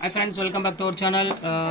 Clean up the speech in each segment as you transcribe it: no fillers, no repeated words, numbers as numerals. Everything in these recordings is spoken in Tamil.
Hi friends, welcome back to our channel.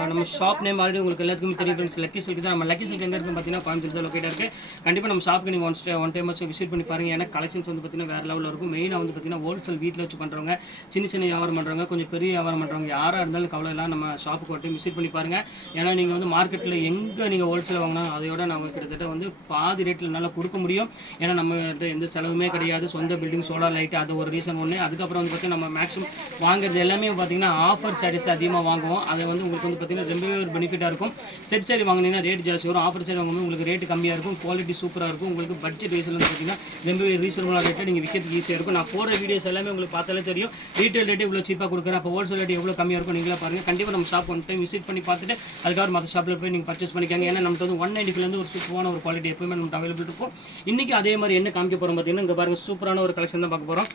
நம்ம ஷாப் நேம் ஆல்ரெடி உங்களுக்கு எல்லாத்துக்குமே தெரியும் ஃப்ரெண்ட்ஸ். லக்கி சில்க் தான். நம்ம லக்கி சில்க் எங்கே இருக்குன்னு பார்த்தீங்கன்னா கோயம்புத்தூர் லொக்கேட்டாக இருக்குது. கண்டிப்பாக நம்ம ஷாப்புக்கு நீங்கள் ஒன் டைம் வச்சு விசிட் பண்ணி பாருங்கள். ஏன்னா கலெக்ஷன்ஸ் வந்து பார்த்தீங்கன்னா வேறு லெவலில் இருக்கும். மெயினாக வந்து பார்த்தீங்கன்னா ஹோல்சேல் வீட்டில் வச்சு பண்ணுறவங்க, சின்ன வியாபாரம் பண்ணுறவங்க, கொஞ்சம் பெரிய வியாபாரம் பண்ணுறவங்க யாராக இருந்தாலும் கவலை எல்லாம் நம்ம ஷாப்புக்கு ஒரு டைம் விசிட் பண்ணி பாருங்கள். ஏன்னா நீங்கள் வந்து மார்க்கெட்டில் எங்கே நீங்கள் ஹோல்சேல் வாங்கினா அதையோட நம்ம கிட்டத்தட்ட வந்து பாதி ரேட்டில் நல்லா கொடுக்க முடியும். ஏன்னா நம்மகிட்ட எந்த செலவுமே கிடையாது. சொந்த பில்டிங், சோலார் லைட்டு, அது ஒரு ரீசன் ஒன்று. அதுக்கப்புறம் வந்து பார்த்தீங்கன்னா நம்ம மேக்ஸிமம் வாங்குறது எல்லாமே பார்த்தீங்கன்னா ஆஃபர் சாரீஸ் அதிகமாக வாங்குவோம். அது வந்து உங்களுக்கு வந்து பார்த்தீங்கன்னா ரொம்பவே ஒரு பெனிஃபிட்டாக இருக்கும். செட் சாரி வாங்கினீங்கன்னா ரேட் ஜாஸ்தி வரும். ஆஃபர் சாரி வாங்கும்போது உங்களுக்கு ரேட் கம்மியாக இருக்கும். குவாலிட்டி சூப்பராக இருக்கும். உங்களுக்கு பட்ஜெட் வைஸில் வந்து பார்த்தீங்கன்னா ரொம்பவே ரீசனபிளாக ரேட்டில் நீங்கள் விற்கிறதுக்கு ஈஸியாக இருக்கும். நான் போகிற வீடியோஸ் எல்லாமே உங்களுக்கு பார்த்தாலே தெரியும். ரீட்டைல் ரேட்டு இவ்வளோ சீப்பாக கொடுக்குறேன். அப்போ ஹோல்சேல் ரேட் எவ்வளோ கம்மியாக இருக்கும் நீங்களே பாருங்கள். கண்டிப்பாக நம்ம ஷாப் ஒன் டைம் விசிட் பண்ணி பார்த்துட்டு அதுக்காக மற்ற ஷாப்பில் போய் நீங்கள் பர்ச்சேஸ் பண்ணிக்காங்க. ஏன்னா நமக்கு வந்து 195 ஒரு சூப்பரான ஒரு குவாலிட்டி எப்பவுமே நமக்கு அவைலபிள் இருக்கும். இன்றைக்கி அதே மாதிரி என்ன காமிக்க போகிறோம் பார்த்தீங்கன்னா, இங்கே பாருங்கள் சூப்பரான ஒரு கலெக்ஷன் தான் பார்க்க போகிறோம்.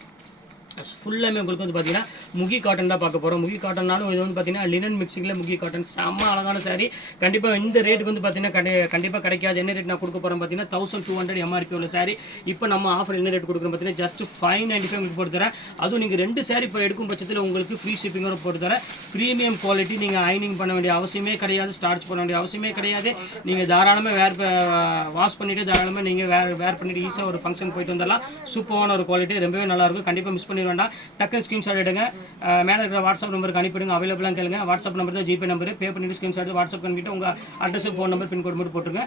ஃபுல்லாமே உங்களுக்கு வந்து பார்த்தீங்கன்னா முகி காட்டன் தான் பார்க்க போகிறோம். முகி காட்டன்னாலும் இது வந்து பார்த்தீங்கன்னா லினன் மிக்சிங்கில் முகி காட்டன் செம்ம அழகான சாரி. கண்டிப்பாக இந்த ரேட்டுக்கு வந்து பார்த்தீங்கன்னா கண்டிப்பாக கிடைக்காது. என்ன ரேட் நான் கொடுக்க போகிறேன் பார்த்தீங்கன்னா 1200 MRP உள்ள சாரி. இப்போ நம்ம ஆஃபர் என்ன ரேட் கொடுக்குறோம் பார்த்தீங்கன்னா ஜஸ்ட் 595 உங்களுக்கு போட்டு தரேன். அதுவும் நீங்கள் 2 சாரி இப்போ எடுக்கும் பட்சத்தில் உங்களுக்கு ஃப்ரீ ஷிப்பிங்கோட போட்டு தரேன். Premium quality. நீங்கள் ஐனிங் பண்ண வேண்டிய அவசியமே கிடையாது. ஸ்டார்ச் பண்ண வேண்டிய அவசியமே கிடையாது. நீங்கள் தாராளமாக வாஷ் பண்ணிவிட்டு தாராளமாக நீங்கள் வேர் பண்ணிவிட்டு ஈஸியாக ஒரு ஃபங்க்ஷன் போயிட்டு வந்துடலாம். சூப்பரான ஒரு குவாலிட்டி, ரொம்பவே நல்லாயிருக்கும். கண்டிப்பாக மிஸ் பண்ணி வேண்டாம். டக்குன்னு ஸ்க்ரீன்ஷாட் எடுங்க. மேலே இருக்கிற வாட்ஸ்அப் நம்பருக்கு அனுப்பிடுங்க. அவைலபிளாக கேளுங்க. வாட்ஸ்அப் நம்பர் தான் ஜிபே நம்பர். பே பண்ணிட்டு ஸ்க்ரீன்ஷாட் வாட்ஸ்அப் பண்ணிவிட்டு உங்கள் அட்ரஸ், ஃபோன் நம்பர், பின்கோட் மட்டும் போட்டுருங்க.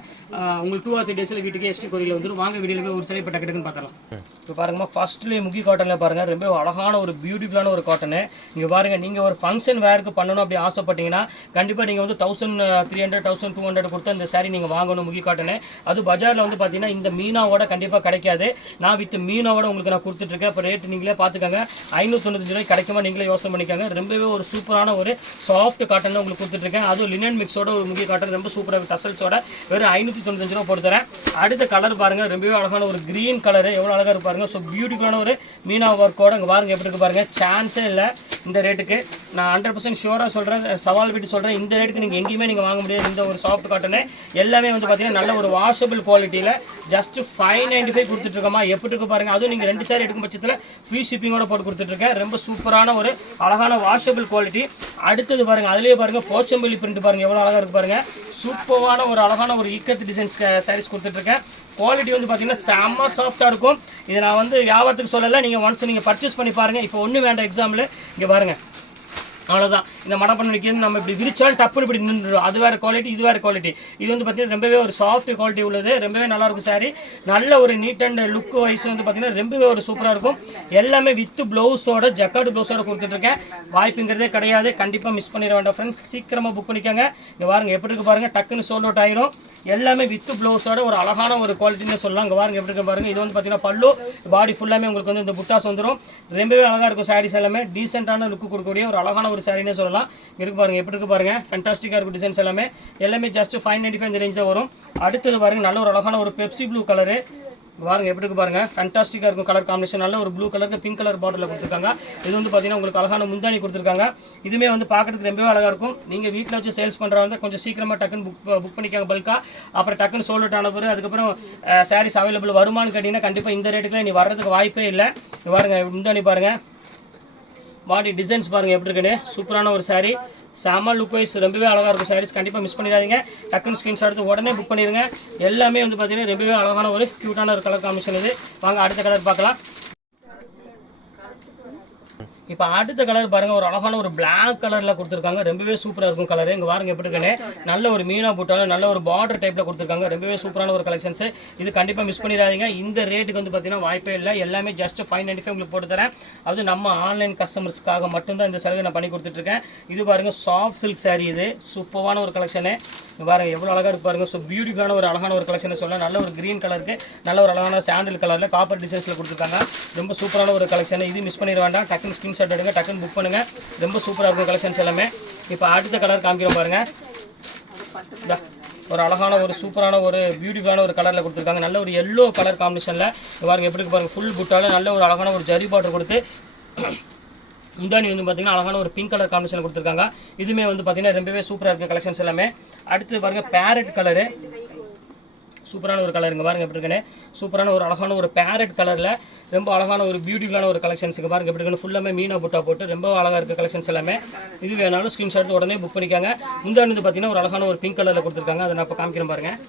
உங்களுக்கு 2 or 3 டேஸில் வீட்டுக்கு எஸ்டி கொரியில் வந்துடும். வாங்க வீடியோவில் போய் ஒரு சரி இப்போ டக்குன்னு பார்க்கலாம். இப்போ பாருங்கம்மா, ஃபர்ஸ்ட்லேயே முகி காட்டனில் பாருங்கள் ரொம்ப அழகான ஒரு பியூட்டிஃபுல்லான ஒரு காட்டனு. இங்கே பாருங்கள், நீங்கள் ஒரு ஃபங்க்ஷன் வேருக்கு பண்ணணும் அப்படி ஆசைப்பட்டீங்கன்னா கண்டிப்பாக நீங்கள் வந்து 1300 1200 கொடுத்து அந்த சாரி நீங்கள் வாங்கணும். முகி காட்டனு அது பஜாரில் வந்து பார்த்தீங்கன்னா இந்த மீனாவோட கண்டிப்பாக கிடைக்காது. நான் வித் மீனாவோட உங்களுக்கு நான் கொடுத்துட்ருக்கேன். இப்போ ரேட்டு நீங்களே பார்த்துக்கோங்க. 595 கிடைக்குமா நீங்களே யோசனை பண்ணிக்காங்க. ரொம்பவே ஒரு சூப்பரான ஒரு சாஃப்ட் காட்டன் உங்களுக்கு கொடுத்துட்ருக்கேன். அதுவும் லினன் மிக்ஸோட ஒரு முக்கிய காட்டன் ரொம்ப சூப்பராக டசல்ஸோட வெறும் 595 ரூபா போட்டு தரேன். அடுத்த கலர் பாருங்கள், ரொம்பவே அழகான ஒரு க்ரீன் கலரு, எவ்வளோ அழகாக இருப்பாருங்க. ஸோ பியூட்டிஃபுல்லான ஒரு மீனா ஒர்க்கோட இங்கே பாருங்கள் எப்படி இருக்கு பாருங்கள். சான்ஸே இல்லை இந்த ரேட்டுக்கு. நான் 100% ஷியோராக சொல்கிறேன், சவால் விட்டு சொல்கிறேன். இந்த ரேட்டுக்கு நீங்கள் எங்கேயுமே நீங்கள் வாங்க முடியாது. இந்த ஒரு சாஃப்ட் காட்டனு எல்லாமே வந்து பார்த்தீங்கன்னா நல்ல ஒரு வாஷபிள் குவாலிட்டியில் ஜஸ்ட் 595 கொடுத்துட்ருக்கோமா. எப்படி இருக்கு பாருங்கள். அதுவும் நீங்கள் 2 சாரி எடுக்கும் பட்சத்தில் ஃப்ரீ ஷிப்பிங்கோட போட்டு கொடுத்துட்ருக்கேன். ரொம்ப சூப்பரான ஒரு அழகான வாஷபிள் குவாலிட்டி. அடுத்தது பாருங்கள், அதுலேயே பாருங்கள் போச்சம்பள்ளி பிரிண்ட் பாருங்கள் எவ்வளோ அழகாக இருக்குது பாருங்கள். சூப்பரான ஒரு அழகான ஒரு இக்கத்து டிசைன்ஸ் சாரீஸ் கொடுத்துட்ருக்கேன். குவாலிட்டி வந்து பார்த்தீங்கன்னா செம்ம சாஃப்டாக இருக்கும். இதை நான் வந்து வியாபாரத்துக்கு சொல்லலை, நீங்கள் ஒன்ஸ் நீங்கள் பர்ச்சேஸ் பண்ணி பாருங்கள். இப்போ ஒன்றும் வேண்டாம், எக்ஸாம்பிள் இங்கே பாருங்கள், அவ்வளோதான். இந்த மடப்பண்ண வைக்கிறது நம்ம இப்படி விரிச்சாலும் டப்புன்னு இப்படி நின்றுடும். அது வேறு குவாலிட்டி, இது வேறு குவாலிட்டி. இது வந்து பார்த்தீங்கன்னா ரொம்பவே ஒரு சாஃப்ட் குவாலிட்டி உள்ளது. ரொம்பவே நல்லாயிருக்கும் சாரி. நல்ல ஒரு நீட் அண்ட் லுக் வைஸ் வந்து பார்த்தீங்கன்னா ரொம்பவே ஒரு சூப்பராக இருக்கும். எல்லாமே வித் ப்ளவுஸோட ஜக்கார்டு ப்ளவுஸோட கொடுத்துட்ருக்கேன். வாய்ப்புங்கிறதே கிடையாது. கண்டிப்பாக மிஸ் பண்ணிட வேண்டாம் ஃப்ரெண்ட்ஸ். சீக்கிரமாக புக் பண்ணிக்கோங்க. இங்கே பாருங்கள் எப்படி இருக்கு பாருங்கள், டக்குன்னு சோல்ட் அவுட் ஆகிடும். எல்லாமே வித் ப்ளவுஸோட ஒரு அழகான ஒரு குவாலிட்டின்னு சொல்லலாம். இங்கே பாருங்கள் எப்படி இருக்கு பாருங்கள். இது வந்து பார்த்தீங்கன்னா பல்லு பாடி ஃபுல்லாமே உங்களுக்கு வந்து இந்த புட்டாஸ் வந்துடும். ரொம்பவே அழகாக இருக்கும் சாரீஸ். எல்லாமே டீசெண்டான லுக்கு கொடுக்கக்கூடிய ஒரு அழகான ஒரு சாரினே சொல்லலாம். இருக்கு பாருங்கள் எப்படி இருக்கு பாருங்கள். ஃபேண்டாஸ்டிக்காக இருக்கும் டிசைன்ஸ் எல்லாமே ஜஸ்ட் 595 இந்த ரேஞ்ச் தான் வரும். அடுத்தது பாருங்கள், நல்ல ஒரு அழகான ஒரு பெப்சி ப்ளூ கலரு பாருங்கள் எப்படி இருக்கு பாருங்கள். ஃபேண்டாஸ்டிக்காக இருக்கும் கலர் காம்பினேஷன். நல்ல ஒரு ப்ளூ கலருக்கு பிங்க் கலர் பாட்டில் கொடுத்துருக்காங்க. இது வந்து பார்த்தீங்கன்னா உங்களுக்கு அழகான முந்தானி கொடுத்துருக்காங்க. இதுவுமே வந்து பார்க்கறதுக்கு ரொம்பவே அழகாக இருக்கும். நீங்கள் வீட்டில் வச்சு சேல்ஸ் பண்ணுறவங்க கொஞ்சம் சீக்கிரமாக டக்குன்னு புக் பண்ணிக்காங்க பல்காக. அப்புறம் டக்குன்னு சோல்ட் அவுட் ஆன பிறகு அதுக்கப்புறம் சாரீஸ் அவைலபிள் வருமானு கேட்டிங்கன்னா கண்டிப்பாக இந்த ரேட்டுக்குலாம் நீ வர்றதுக்கு வாய்ப்பே இல்லை. பாருங்கள் முந்தானி பாருங்கள், பாடி டிசைன்ஸ் பாருங்கள் எப்படி இருக்குன்னு. சூப்பரான ஒரு சாரீ, செம லுக் வைஸ் ரொம்பவே அழகாக இருக்கும் சாரீஸ். கண்டிப்பாக மிஸ் பண்ணிடாதீங்க. டக்குன்னு ஸ்க்ரீன்ஷாட் எடுத்து உடனே புக் பண்ணிடுங்க. எல்லாமே வந்து பார்த்தீங்கன்னா ரொம்பவே அழகான ஒரு க்யூட்டான ஒரு கலர் காம்பினேஷன் இது. வாங்க அடுத்த கலர் பார்க்கலாம். இப்போ அடுத்த கலர் பாருங்கள், ஒரு அழகான ஒரு பிளாக் கலரில் கொடுத்துருக்காங்க. ரொம்பவே சூப்பராக இருக்கும் கலரு. இங்கே பாருங்க எப்படி இருக்குன்னு. நல்ல ஒரு மீனா போட்டாலும் நல்ல ஒரு பார்டர் டைப்பில் கொடுத்துருக்காங்க. ரொம்பவே சூப்பரான ஒரு கலெக்ஷன்ஸ். இது கண்டிப்பாக மிஸ் பண்ணிடாதீங்க. இந்த ரேட்டுக்கு வந்து பார்த்தீங்கன்னா வாய்ப்பே இல்லை. எல்லாமே ஜஸ்ட் 595 உங்களுக்கு போட்டு தரேன். அது நம்ம ஆன்லைன் கஸ்டமர்ஸ்க்காக மட்டும்தான் இந்த சலுகை நான் பண்ணி கொடுத்துட்ருக்கேன். இது பாருங்கள் சாஃப்ட் சில்க் சாரீ. இது சூப்பரான ஒரு கலெக்ஷனு. பாருங்கள் எவ்வளோ அழகாக இருக்கு பாருங்கள். ஸோ பியூட்டிஃபுல்லான ஒரு அழகான ஒரு கலெக்ஷனை சொல்ல. நல்ல ஒரு க்ரீன் கலருக்கு நல்ல ஒரு அழகான சாண்டில் கலரில் காப்பர் டிசைன்ஸில் கொடுத்துருக்காங்க. ரொம்ப சூப்பரான ஒரு கலெக்ஷன். இது மிஸ் பண்ணிட வேண்டாம். டக்குன்னு ஸ்க்ரீன்ஷாட் எடுங்க, டக்குன்னு புக் பண்ணுங்கள். ரொம்ப சூப்பராக இருக்கும் கலெக்ஷன்ஸ் எல்லாமே. இப்போ அடுத்த கலர் காமிக்கிறோம் பாருங்கள். ஒரு அழகான ஒரு சூப்பரான ஒரு பியூட்டிஃபுல்லான ஒரு கலரில் கொடுத்துருக்காங்க. நல்ல ஒரு எல்லோ கலர் காம்பினேஷனில் பாருங்கள் எப்படி பாருங்கள். ஃபுல் புட்டால் நல்ல ஒரு அழகான ஒரு ஜரி பார்டர் கொடுத்து முந்தானி வந்து பார்த்தீங்கன்னா அழகான ஒரு பிங்க் கலர் காம்பினேஷன் கொடுத்துருக்காங்க. இதுவுமே வந்து பார்த்தீங்கன்னா ரொம்பவே சூப்பராக இருக்குது கலெக்ஷன்ஸ் எல்லாமே. அடுத்து பாருங்கள் பேரட் கலரு. சூப்பரான ஒரு கலருங்க பாருங்க எப்படி இருக்குன்னு. சூப்பரான ஒரு அழகான ஒரு பேரட் கலரில் ரொம்ப அழகான ஒரு பியூட்டிஃபுல்லான ஒரு கலெக்ஷன்ஸுக்கு பாருங்க எப்படி இருக்குன்னு. ஃபுல்லாமே மீனா புட்டா போட்டு ரொம்ப அழகாக இருக்குது கலெக்ஷன்ஸ் எல்லாமே. இது வேணாலும் ஸ்க்ரீன்ஷாட் உடனே புக் பண்ணிக்காங்க. முந்தானி வந்து பார்த்தீங்கன்னா ஒரு அழகான ஒரு பிங்க் கலரில் கொடுத்துருக்காங்க. அதை நான் இப்போ காமிக்கிறேன் பாருங்கள்.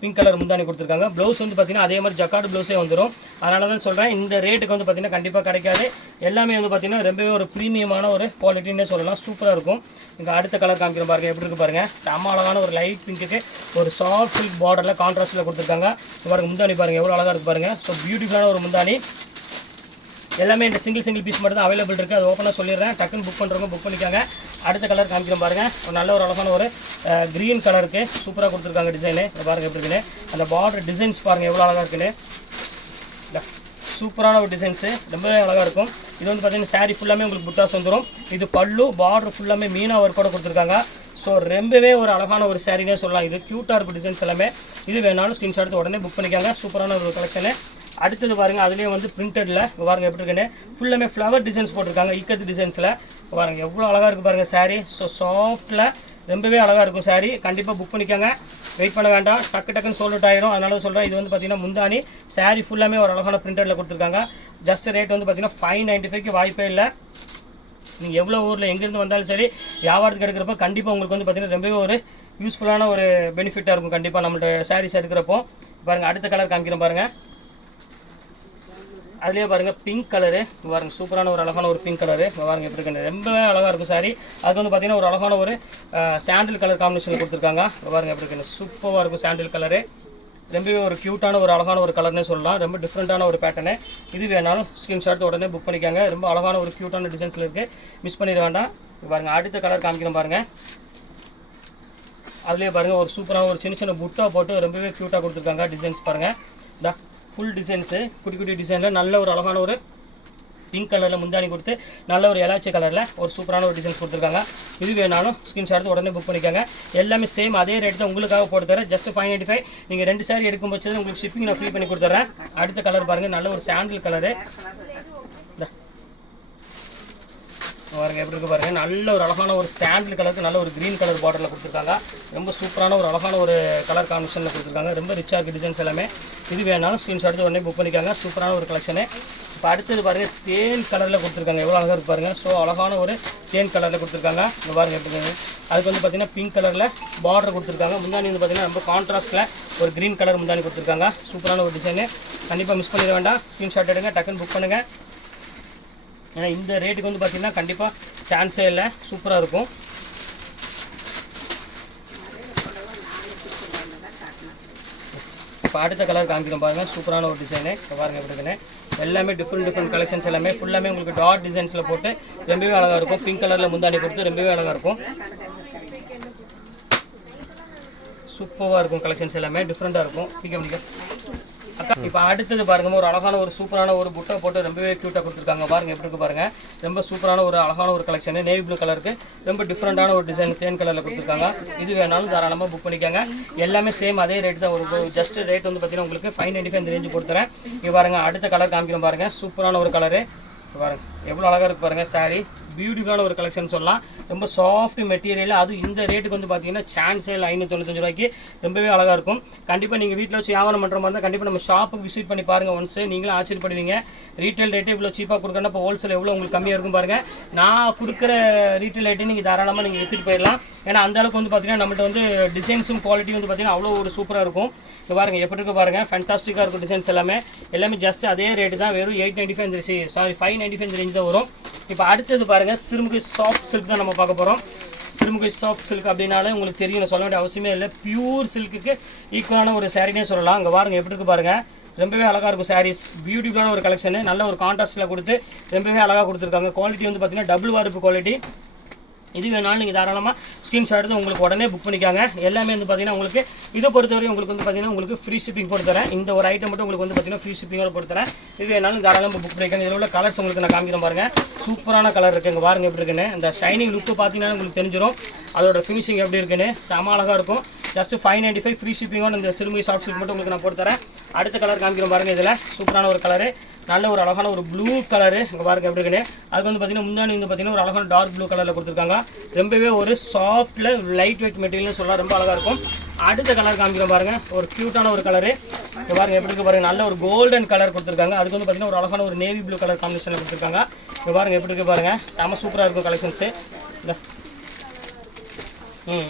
பிங்க் கலர் முந்தானி கொடுத்துருக்காங்க. ப்ளவுஸ் வந்து பார்த்தீங்கன்னா அதே மாதிரி ஜக்கார்டு ப்ளவுஸே வந்துடும். அதனால தான் சொல்கிறேன் இந்த ரேட்டுக்கு வந்து பார்த்தீங்கன்னா கண்டிப்பாக கிடைக்காது. எல்லாமே வந்து பார்த்தீங்கன்னா ரொம்பவே ஒரு ப்ரீமியமான ஒரு குவாலிட்டின்னே சொல்லலாம். சூப்பராக இருக்கும். இங்கே அடுத்த கலர் காமிக்கிற பாருங்கள் எப்படி இருக்குது பாருங்கள். செம்ம அழகான ஒரு லைட் பிங்க்குக்கு ஒரு சாஃப்ட் சில்க் பார்டரில் கான்ட்ராஸ்ட்டில் கொடுத்துருக்காங்க. பாருங்கள் முந்தானி பாருங்கள் எவ்வளோ அழகாக இருக்குது பாருங்கள். ஸோ பியூட்டிஃபுல்லான ஒரு முந்தானி. எல்லாமே இந்த சிங்கிள் பீஸ் மட்டும் தான் அவைலபிள் இருக்குது. அது ஓப்பனாக சொல்லிடுறேன். டக்குன்னு புக் பண்ணுறவங்க புக் பண்ணிக்காங்க. அடுத்த கலர் காமிக்கிறோம் பாருங்கள். ஒரு நல்ல ஒரு அழகான ஒரு க்ரீன் கலருக்கு சூப்பராக கொடுத்துருக்காங்க டிசைனு. பாருங்கள் எப்படி இருக்குன்னு. அந்த பார்டர் டிசைன்ஸ் பாருங்கள் எவ்வளோ அழகாக இருக்குன்னு. சூப்பரான ஒரு டிசைன்ஸு ரொம்பவே அழகாக இருக்கும். இது வந்து பார்த்தீங்கன்னா சாரீ ஃபுல்லாமே உங்களுக்கு புட்டாஸ் வந்துடும். இது பல்லு பார்டர் ஃபுல்லாமே மீனா ஒர்க்கோட கொடுத்துருக்காங்க. ஸோ ரொம்பவே ஒரு அழகான ஒரு சாரீனே சொல்லலாம். இது க்யூட்டாக இருக்கும் டிசைன்ஸ் எல்லாமே. இது வேணாலும் ஸ்க்ரீன்ஷாட் எடுத்து உடனே புக் பண்ணிக்காங்க. சூப்பரான ஒரு கலெக்ஷனு. அடுத்தது பாருங்கள் அதுலேயே வந்து பிரிண்டடில் பாருங்கள் எப்படி இருக்குன்னு. ஃபுல்லாமே ஃப்ளவர் டிசைன்ஸ் போட்டிருக்காங்க. இக்கத்து டிசைன்ஸில் பாருங்கள் எவ்வளோ அழகாக இருக்குது பாருங்கள் சாரீ. ஸோ சாஃப்ட்டில் ரொம்பவே அழகாக இருக்கும் சாரீ. கண்டிப்பாக புக் பண்ணிக்காங்க. வெயிட் பண்ண வேண்டாம். டக்குன்னு சோல்ட் அவுட் ஆயிரும். அதனால சொல்கிறேன். இது வந்து பார்த்தீங்கன்னா முந்தானி சாரீ ஃபுல்லாமே ஒரு அழகான பிரிண்டடில் கொடுத்துருக்காங்க. ஜஸ்ட் ரேட் வந்து பார்த்தீங்கன்னா 595க்கு வாய்ப்பே இல்லை. நீங்கள் எவ்வளோ ஊரில் எங்கேருந்து வந்தாலும் சரி வியாபாரத்துக்கு எடுக்கிறப்போ கண்டிப்பாக உங்களுக்கு வந்து பார்த்தீங்கன்னா ரொம்பவே ஒரு யூஸ்ஃபுல்லான ஒரு பெனிஃபிட்டாக இருக்கும். கண்டிப்பாக நம்மள்ட்ட சாரீஸ் எடுக்கிறப்போ பாருங்கள். அடுத்த கலர் காமிக்கிறோம் பாருங்கள். அதுலேயே பாருங்கள் பிங்க் கலரு பாருங்கள். சூப்பரான ஒரு அழகான ஒரு பிங்க் கலரு பாருங்கள் எப்படி இருக்குது. ரொம்பவே அழகாக இருக்கும் சாரி. அது வந்து பார்த்தீங்கன்னா ஒரு அழகான ஒரு சாண்டில் கலர் காம்பினேஷனில் கொடுத்துருக்காங்க. பாருங்கள் எப்படி இருக்குது. சூப்பராக இருக்கும் சாண்டில் கலரு. ரொம்பவே ஒரு க்யூட்டான ஒரு அழகான ஒரு கலர்னே சொல்லலாம். ரொம்ப டிஃப்ரெண்ட்டான ஒரு பேட்டர்னு. இது வேணாலும் ஸ்க்ரீன்ஷாட் உடனே புக் பண்ணிக்காங்க. ரொம்ப அழகான ஒரு க்யூட்டான டிசைன்ஸில் இருக்குது. மிஸ் பண்ணிட வேண்டாம். பாருங்கள் அடுத்த கலர் காமிக்கிறோம் பாருங்கள். அதுலேயே பாருங்கள் ஒரு சூப்பரான ஒரு சின்ன புட்டா போட்டு ரொம்பவே க்யூட்டாக கொடுத்துருக்காங்க. டிசைன்ஸ் பாருங்கள். இந்த ஃபுல் டிசைன்ஸு குட்டி டிசைனில் நல்ல ஒரு அழகான ஒரு பிங்க் கலரில் முந்தானி கொடுத்து நல்ல ஒரு எலாச்சி கலரில் ஒரு சூப்பரான ஒரு டிசைன்ஸ் கொடுத்துருக்காங்க. இது வேணாலும் ஸ்க்ரீன்ஷாட் உடனே புக் பண்ணிக்காங்க. எல்லாமே சேம் அதே ரேட் தான் உங்களுக்காக போட்டு தரேன். ஜஸ்ட் 595. நீங்கள் 2 சாரி எடுக்கும் பட்சத்தில் உங்களுக்கு ஷிப்பிங் நான் ஃப்ரீ பண்ணி கொடுத்துட்றேன். அடுத்த கலர் பாருங்கள். நல்ல ஒரு சாண்டில் கலரு பாருங்கள் எப்படி இருக்குது பாருங்கள். நல்ல ஒரு அழகான ஒரு சாண்டில் கலருக்கு நல்ல ஒரு க்ரீன் கலர் பார்டரில் கொடுத்துருக்காங்க. ரொம்ப சூப்பரான ஒரு அழகான ஒரு கலர் காம்பினேஷனில் கொடுத்துருக்காங்க. ரொம்ப ரிச்சாக இருக்குது டிசைன்ஸ் எல்லாமே. இது வேணாலும் ஸ்க்ரீன்ஷாட் உடனே புக் பண்ணிக்காங்க. சூப்பரான ஒரு கலெக்ஷனு. இப்போ அடுத்தது பாருங்கள் தேன் கலரில் கொடுத்துருக்காங்க. எவ்வளோ அழகாக இருக்குது பாருங்கள். ஸோ அழகான ஒரு தேன் கலரில் கொடுத்துருக்காங்க. இங்கே பாருங்கள் எப்படி இருக்குது. அதுக்கு வந்து பார்த்திங்கன்னா பிங்க் கலரில் பார்டர் கொடுத்துருக்காங்க. முந்தானி வந்து பார்த்திங்கன்னா ரொம்ப கான்ட்ராஸ்ட்டில் ஒரு க்ரீன் கலர் முந்தானி கொடுத்துருக்காங்க. சூப்பரான ஒரு டிசைனு. கண்டிப்பாக மிஸ் பண்ணிட வேண்டாம். ஸ்க்ரீன்ஷாட் எடுங்க. டக்குன்னு புக் பண்ணுங்கள். ஏன்னா இந்த ரேட்டுக்கு வந்து பார்த்திங்கன்னா கண்டிப்பாக சான்ஸே இல்லை. சூப்பராக இருக்கும். இப்போ அடுத்த கலர் காமிக்கிறோம் பாருங்கள். சூப்பரான ஒரு டிசைனு. இப்போ பாருங்கள் எப்படி இருக்குன்னு. எல்லாமே டிஃப்ரெண்ட் கலெக்ஷன்ஸ் எல்லாமே ஃபுல்லாமே உங்களுக்கு டாட் டிசைன்ஸில் போட்டு ரொம்பவே அழகாக இருக்கும். பிங்க் கலரில் முந்தானி கொடுத்து ரொம்பவே அழகாக இருக்கும். சூப்பராக இருக்கும். கலெக்ஷன்ஸ் எல்லாமே டிஃப்ரெண்ட்டாக இருக்கும். பிடிக்க இப்போ அடுத்தது பாருங்கள். ஒரு அழகான ஒரு சூப்பரான ஒரு புட்டை போட்டு ரொம்பவே க்யூட்டாக கொடுத்துருக்காங்க. பாருங்கள் எப்படி இருக்குது பாருங்கள். ரொம்ப சூப்பரான ஒரு அழகான ஒரு கலெக்ஷன். நேவி ப்ளூ கலருக்கு ரொம்ப டிஃப்ரெண்ட்டான ஒரு டிசைன் தேன் கலரில் கொடுத்துருக்காங்க. இது வேணாலும் தாராளமாக புக் பண்ணிக்காங்க. எல்லாமே சேம் அதே ரேட் தான். ஒரு ஜஸ்ட் ரேட் வந்து பார்த்தீங்கன்னா உங்களுக்கு 595 இந்த ரேஞ்சு கொடுத்துறேன். இங்கே பாருங்கள் அடுத்த கலர் காமிக்கிறோம் பாருங்கள். சூப்பரான ஒரு கலரு பாருங்கள் எவ்வளோ அழகாக இருக்குது பாருங்கள். சாரீ பியூட்டிஃபுல்லான ஒரு கலெக்ஷன் சொல்லலாம். ரொம்ப சாஃப்ட் மெட்டீரியல். அது இந்த ரேட்டுக்கு வந்து பார்த்தீங்கன்னா சான்ஸே இல்லை. 595 ரூபாய்க்கு ரொம்பவே அழகாக இருக்கும். கண்டிப்பாக நீங்கள் வீட்டில் வச்சு வியாபாரம் பண்ணுற மாதிரி இருந்தால் கண்டிப்பாக நம்ம ஷாப்புக்கு விசிட் பண்ணி பாருங்கள். ஒன்ஸு நீங்களும் ஆச்சரியப்படுவீங்க. ரீட்டைல் ரேட்டு இவ்வளோ சீப்பாக கொடுக்கணும். இப்போ ஹோல்சேல் எவ்வளோ உங்களுக்கு கம்மியாக இருக்கும் பாருங்கள். நான் கொடுக்குற ரீட்டைல் ரேட்டு நீங்கள் தாராளமாக நீங்கள் விற்றுட்டு போயிடலாம். ஏன்னா அந்தளவுக்கு வந்து பார்த்தீங்கன்னா நம்மள்ட்ட வந்து டிசைன்ஸும் குவாலிட்டி வந்து பார்த்தீங்கன்னா அவ்வளோ ஒரு சூப்பராக இருக்கும். இப்போ பாருங்கள் எப்படி இருக்குது பாருங்கள். ஃபேண்டாஸ்டிக்காக இருக்கும் டிசைன்ஸ் எல்லாமே ஜஸ்ட் அதே ரேட்டு தான். வெறும் 595 ரேஞ்ச் தான் வரும். இப்போ அடுத்தது பாருங்கள். சிறுமுகை சாஃப்ட் சில்க் தான் நம்ம பார்க்க போகிறோம். சிறுமுகை சாஃப்ட் சில்க் அப்படின்னாலே உங்களுக்கு தெரியும். நான் சொல்ல வேண்டிய அவசியமே இல்லை. பியூர் சில்க்குக்கு ஈக்குவலான ஒரு சாரீனே சொல்லலாம். அங்கே பாருங்கள் எப்படி இருக்குது பாருங்கள். ரொம்பவே அழகாக இருக்கும் சாரீஸ். பியூட்டிஃபுல்லான ஒரு கலெக்ஷனு. நல்ல ஒரு கான்ட்ராஸ்ட்டில் கொடுத்து ரொம்பவே அழகாக கொடுத்துருக்காங்க. குவாலிட்டி வந்து பார்த்தீங்கன்னா டபுள் வார்ப்பு குவாலிட்டி. இது வேணாலும் நீங்கள் தாராளமாக ஸ்க்ரீன்ஷாட் எடுத்து உங்களுக்கு உடனே புக் பண்ணிக்காங்க. எல்லாமே வந்து பார்த்தீங்கன்னா உங்களுக்கு இதை பொறுத்தவரை உங்களுக்கு வந்து பார்த்தீங்கன்னா உங்களுக்கு ஃப்ரீ ஷிப்பிங் போட்டு தரேன். இந்த ஒரு ஐட்டம் மட்டும் உங்களுக்கு வந்து பார்த்தீங்கன்னா ஃப்ரீ ஷிப்பிங்கோட போட்டு தரேன். இது வேணாலும் தாராளமாக புக் பண்ணிக்காங்க. இதில் உள்ள கலர்ஸ் உங்களுக்கு நான் காமிக்கிறேன் பாருங்கள். சூப்பரான கலர் இருக்குது. இங்கே பாருங்கள் எப்படி இருக்குன்னு. இந்த ஷைனிங் லுக்கு பார்த்தீங்கன்னா உங்களுக்கு தெரிஞ்சிடும். அதோட ஃபினிஷிங் எப்படி இருக்குன்னு. செம அழகாக இருக்கும். ஜஸ்ட் 595 ஃப்ரீ ஷிப்பிங்கோட இந்த சிறுமுகை சாஃப்ட் சில்க் மட்டும் உங்களுக்கு நான் போட்டு தரேன். அடுத்த கலர் காமிக்கிறோம் பாருங்கள். இதில் சூப்பரான ஒரு கலரு. நல்ல ஒரு அழகான ஒரு ப்ளூ கலரு. இங்கே பாருங்க எப்படி இருக்குன்னு. அதுக்கு வந்து பார்த்தீங்கன்னா முந்தானி வந்து பார்த்தீங்கன்னா ஒரு அழகான டார்க் ப்ளூ கலரில் கொடுத்துருக்காங்க. ரொம்பவே ஒரு சாஃப்ட்டில் லைட் வெயிட் மெட்டீரியல்னு சொல்லலாம். ரொம்ப அழகாக இருக்கும். அடுத்த கலர் காமிக்கிறோம் பாருங்க, ஒரு க்யூட்டான ஒரு கலரு. இங்கே பாருங்க எப்படி இருக்கு பாருங்க, நல்ல ஒரு கோல்டன் கலர் கொடுத்துருக்காங்க. அதுக்கு வந்து பார்த்தீங்கன்னா ஒரு அழகான ஒரு நேவி ப்ளூ கலர் காம்பினேஷனில் கொடுத்துருக்காங்க. இங்கே பாருங்க எப்படி இருக்கு பாருங்க, செம சூப்பராக இருக்கும் கலெக்ஷன்ஸு. இந்த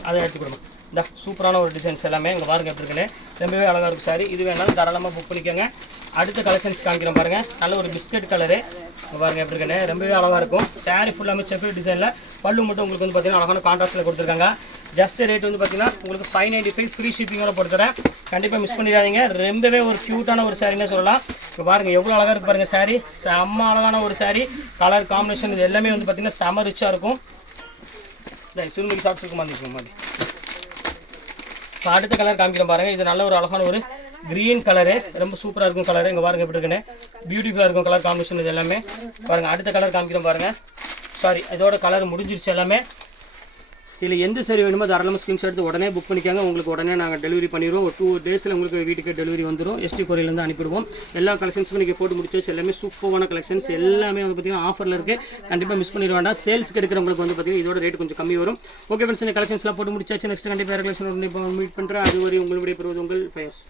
அதை எடுத்து கொடுங்க. இந்த சூப்பரான ஒரு டிசைன்ஸ் எல்லாமே இங்கே பாருங்க எப்படி இருக்குன்னு, ரொம்பவே அழகாக இருக்கும் சாரி. இது வேணாலும் தாராளமாக புக் பண்ணிக்கோங்க. அடுத்த கலெக்ஷன்ஸ் காமிக்கிறோம் பாருங்கள், நல்ல ஒரு பிஸ்கட் கலரு. இங்கே பாருங்கள் எப்படி இருக்குன்னு, ரொம்பவே அழகாக இருக்கும். சாரி ஃபுல்லாமே செஃபி டிசைனில், பல்லு மட்டும் உங்களுக்கு வந்து பார்த்தீங்கன்னா அழகான கான்ட்ராஸ்ட்டில் கொடுத்துருக்காங்க. ஜஸ்ட் ரேட் வந்து பார்த்தீங்கன்னா உங்களுக்கு 595 ஃப்ரீ ஷிப்பிங்கோட போட்டுறேன். கண்டிப்பாக மிஸ் பண்ணிடாதீங்க. ரொம்பவே ஒரு க்யூட்டான ஒரு சாரின்னே சொல்லலாம். இப்போ பாருங்கள் எவ்வளோ அழகாக இருக்குது பாருங்கள் சாரி, செம்ம அழகான ஒரு சாரி. கலர் காம்பினேஷன் இது எல்லாமே வந்து பார்த்தீங்கன்னா செம ரிச்சாக இருக்கும். சிறுமிக்கு சாப்பிட்டு மாதிரி. இப்போ அடுத்த கலர் காமிக்கிறோம் பாருங்கள், இது நல்ல ஒரு அழகான ஒரு க்ரீன் கலரு, ரொம்ப சூப்பராக இருக்கும் கலரு. இங்கே பாருங்கள் எப்படி இருக்குன்னு, பியூட்டிஃபுல்லாக இருக்கும் கலர் காம்பினேஷன் இது எல்லாமே. பாருங்கள் அடுத்த கலர் காமிக்கிறோம் பாருங்கள். சாரி, இதோட கலர் முடிஞ்சிருச்சு எல்லாமே. இதில் எந்த சரி வேணுமோ தாராளமாக ஸ்க்ரீன்ஷாட் எடுத்து உடனே புக் பண்ணிக்காங்க. உங்களுக்கு உடனே நாங்கள் டெலிவரி பண்ணிடுவோம். ஒரு 2 டேஸில் உங்களுக்கு வீட்டுக்கு டெலிவரி வந்துடும். எஸ்டி கொரியர்லேருந்து அனுப்பிடுவோம். எல்லா கலெக்ஷன்ஸும் நீங்கள் போட்டு முடிச்சாச்சு. எல்லாமே சூப்பரான கலெக்ஷன்ஸ் எல்லாமே வந்து பார்த்தீங்கன்னா ஆஃபரில் இருக்குது. கண்டிப்பாக மிஸ் பண்ணிட வேண்டாம். சேல்ஸ்க்கு எடுக்கிறவங்களுக்கு வந்து பார்த்தீங்கன்னா இதோட ரேட் கொஞ்சம் கம்மி வரும். ஓகே ஃப்ரெண்ட்ஸ், இந்த கலெக்ஷன்ஸ்லாம் போட்டு முடிச்சாச்சு. நெக்ஸ்ட் கண்டிப்பாக கலெக்ஷன் மீட் பண்ணுறேன். அது ஒரு உங்களுடைய பெறுவது உங்கள் ஃபயர்ஸ்.